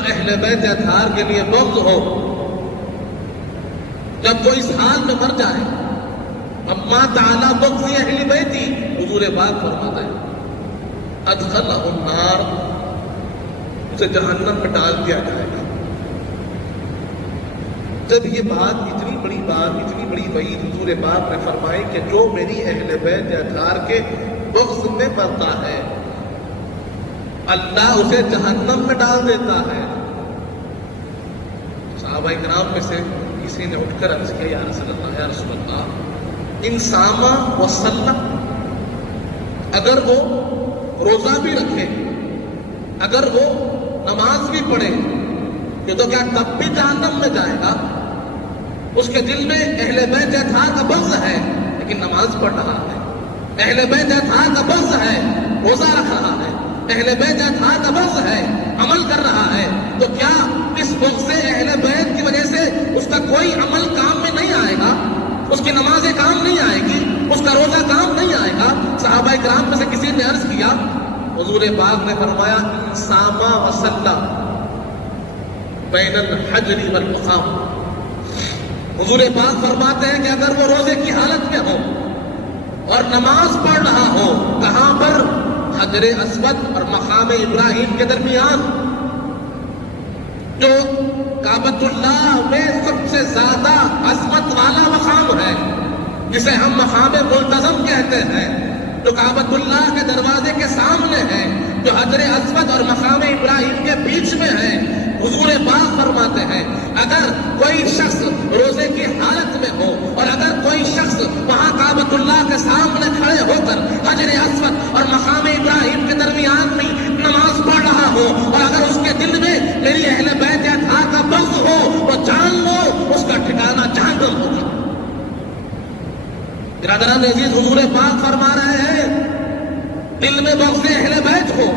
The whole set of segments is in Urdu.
جب اہل بیت اطہار کے لیے بغض ہو، جب وہ اس حال میں مر جائے، اما تعالی بغض اہل بیتی، حضور پاک فرماتا ہے ادخلہ النار، اسے جہنم میں ڈال دیا جائے گا۔ جب یہ بات اتنی بڑی وعید حضور پاک نے فرمائی کہ جو میری اہل بیت اطہار کے بغض میں پڑتا ہے اللہ اسے جہنم میں ڈال دیتا ہے۔ صحابہ کرام میں سے کسی نے اٹھ کر عرض کیا یا رسول اللہ ان ساما و سلم، اگر وہ روزہ بھی رکھے، اگر وہ نماز بھی پڑھے، یہ تو کیا تب بھی جہنم میں جائے گا؟ اس کے دل میں اہل بیت اطہار کا بغض ہے لیکن نماز پڑھ رہا ہے، اہل بیت اطہار کا بغض ہے روزہ رکھ رہا ہے، اہل بیت اطہار کا بغض ہے عمل کر رہا ہے، تو کیا اس بغض سے اہل بیت کی وجہ سے اس کا کوئی عمل کام میں نہیں آئے گا؟ اس کی نمازیں کام نہیں آئے گی، اس کا روزہ کام نہیں آئے گا؟ صحابہ کرام میں سے کسی نے عرض کیا، حضور پاک نے فرمایا ساما وصلہ بین الحجر والمقام، حضور پاک فرماتے ہیں کہ اگر وہ روزے کی حالت میں ہو اور نماز پڑھ رہا ہو، کہاں پر؟ حجر اسود اور مقام ابراہیم کے درمیان، جو کعبۃ اللہ میں سب سے زیادہ عظمت والا مقام ہے، جسے ہم مقام ملتزم کہتے ہیں، جو کعبۃ اللہ کے دروازے کے سامنے ہے، جو حجر اسود اور مقام ابراہیم کے بیچ میں ہے، حضور پاک فرماتے ہیں اگر کوئی شخص روزے کی حالت میں ہو اور اگر کوئی شخص وہاں کعبۃ اللہ کے سامنے کھڑے ہو کر حجر اسود اور مقام ابراہیم کے درمیان میں نماز پڑھ رہا ہو اور اگر اس کے دل میں میری اہل بیت اطہار کا بغض ہو تو جان لو اس کا ٹھکانہ جہنم ہوگا۔ برادران عزیز، حضور پاک فرما رہے ہیں دل میں بغض اہل بیت ہو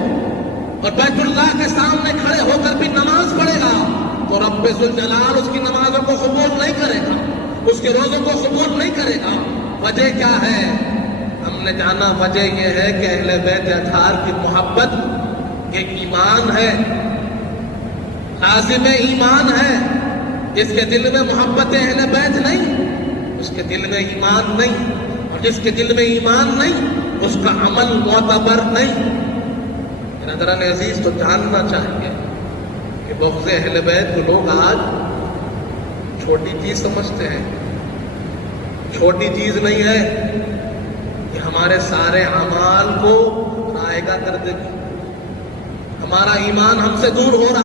اور بیت اللہ کے سامنے کھڑے ہو کر بھی نماز پڑھے گا تو رب ذوالجلال اس کی نمازوں کو قبول نہیں کرے گا، اس کے روزوں کو قبول نہیں کرے گا۔ وجہ کیا ہے؟ ہم نے جانا وجہ یہ ہے کہ اہل بیت اطہار کی محبت ایک ایمان ہے، لازم ایمان ہے۔ جس کے دل میں محبت اہل بیت نہیں، اس کے دل میں ایمان نہیں، اور جس کے دل میں ایمان نہیں اس کا عمل معتبر نہیں۔ برادران عزیز، تو جاننا چاہیے کہ بغض اہل بیت کو لوگ آج چھوٹی چیز سمجھتے ہیں۔ چھوٹی چیز نہیں ہے، یہ ہمارے سارے اعمال کو رائیگاں کر دے گی، ہمارا ایمان ہم سے دور ہو رہا